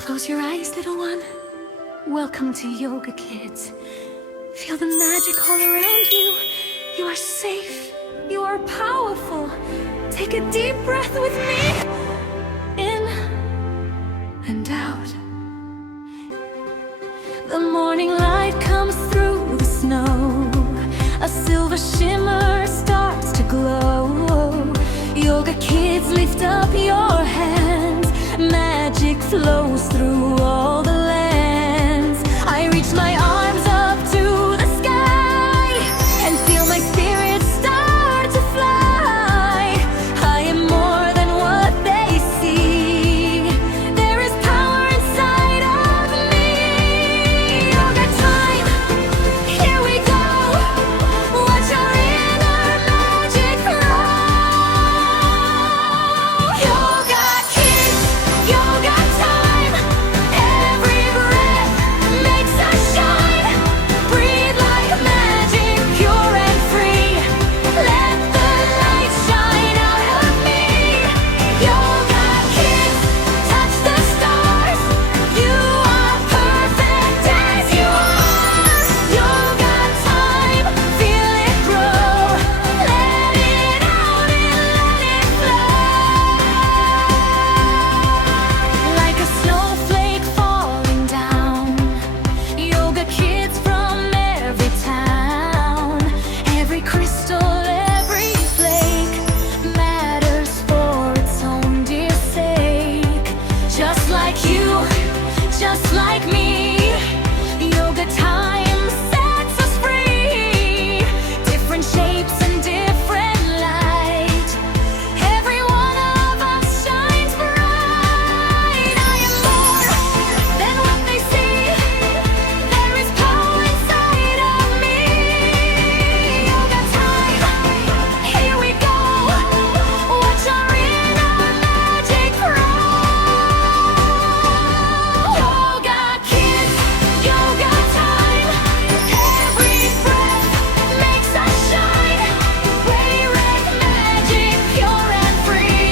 Close your eyes, little one. Welcome to Yoga Kids. Feel the magic all around you. You are safe. You are powerful. Take a deep breath with me. In and out. The morning light comes through the snow. A silver shimmer starts to glow. Yoga Kids, lift up your hands. Magic flows through all the lands. I reach my arms up to the sky and feel my spirit start to fly. I am more than what they see. There is power inside of me. Yoga time, here we go. Watch our inner magic grow. Yoga Kids, yoga time. Every breath makes us shine. Breathe like magic, pure and free. Let the light shine out of me. Yoga Kids, touch the stars. You are perfect as you are. Yoga time, feel it grow. Let it out and let it flow. Like a snowflake falling down. Yoga Kids from every town. Every crystal, every flake matters for its own dear sake. Just like you, just like me. Yoga time sets us free. Different shapes and different light. Every one of us shines bright. I am more than what they see. There is power inside of me. Yoga time, here we go. Watch our inner magic grow. Yoga Kids, yoga time. Every breath makes us shine. Ray red magic, pure and free.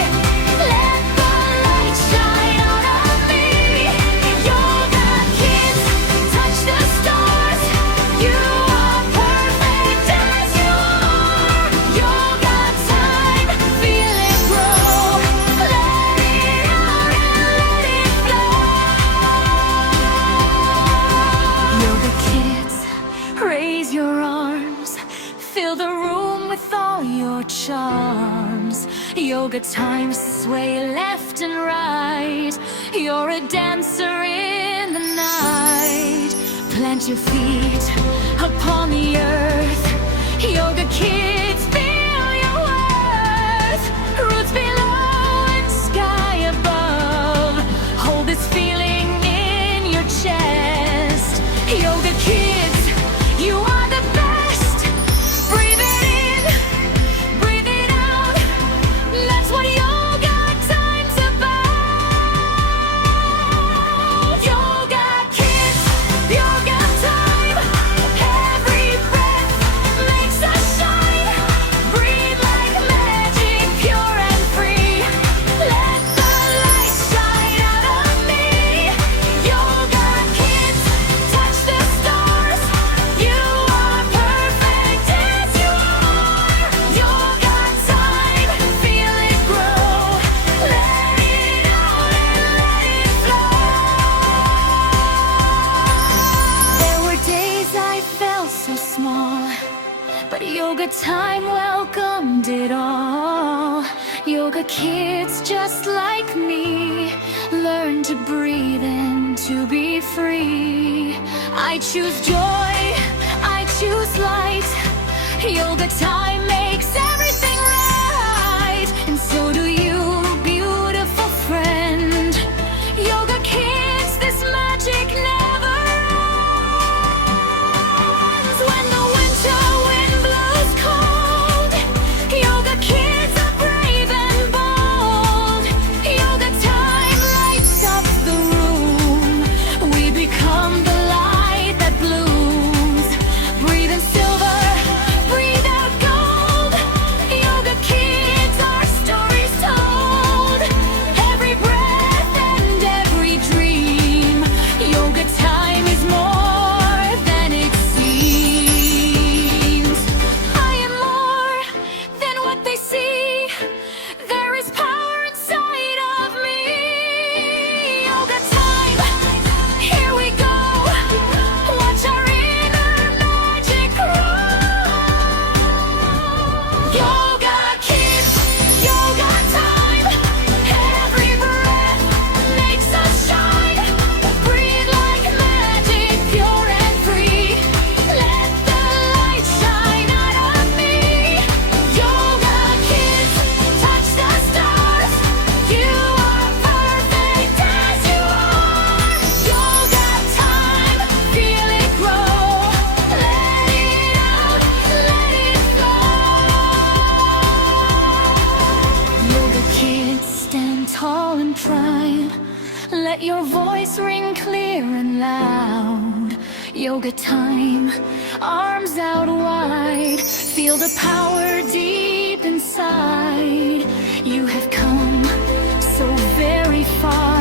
Let the light shine out of me. Yoga Kids, touch the stars. You are perfect as you are. Yoga time, feel it grow. Let it out and let it flow. Yoga Kids, raise your arms. Fill the room with all your charms. Yoga time, sway left and right. You're a dancer in the night. Plant your feet upon the earth. Yoga Kids, feel your worth. Roots below and sky above. Hold this feeling in your chest. Yoga Kids, you are the best. Breathe it in, breathe it out. That's what yoga time's about. Yoga Kids, yoga time. Every breath makes us shine. Breathe like magic, pure and free. Let the light shine out of me. Yoga Kids, touch the stars. You are perfect as you are. Yoga time, feel it grow. Let it out and let it flow. There were days I felt so small, but yoga time welcomed it all. Yoga Kids just like me learn to breathe and to be free. I choose joy, I choose light. Yoga time makes everything right, and so do you, beautiful friend. Yoga Kids, this magic never ends. When the winter wind blows cold, Yoga Kids are brave and bold. Yoga time lights up the room. We become the light that blooms. Breathe in silver, breathe out gold. your voice ring clear and loud. Yoga time, arms out wide. Feel the power deep inside. You have come so very far.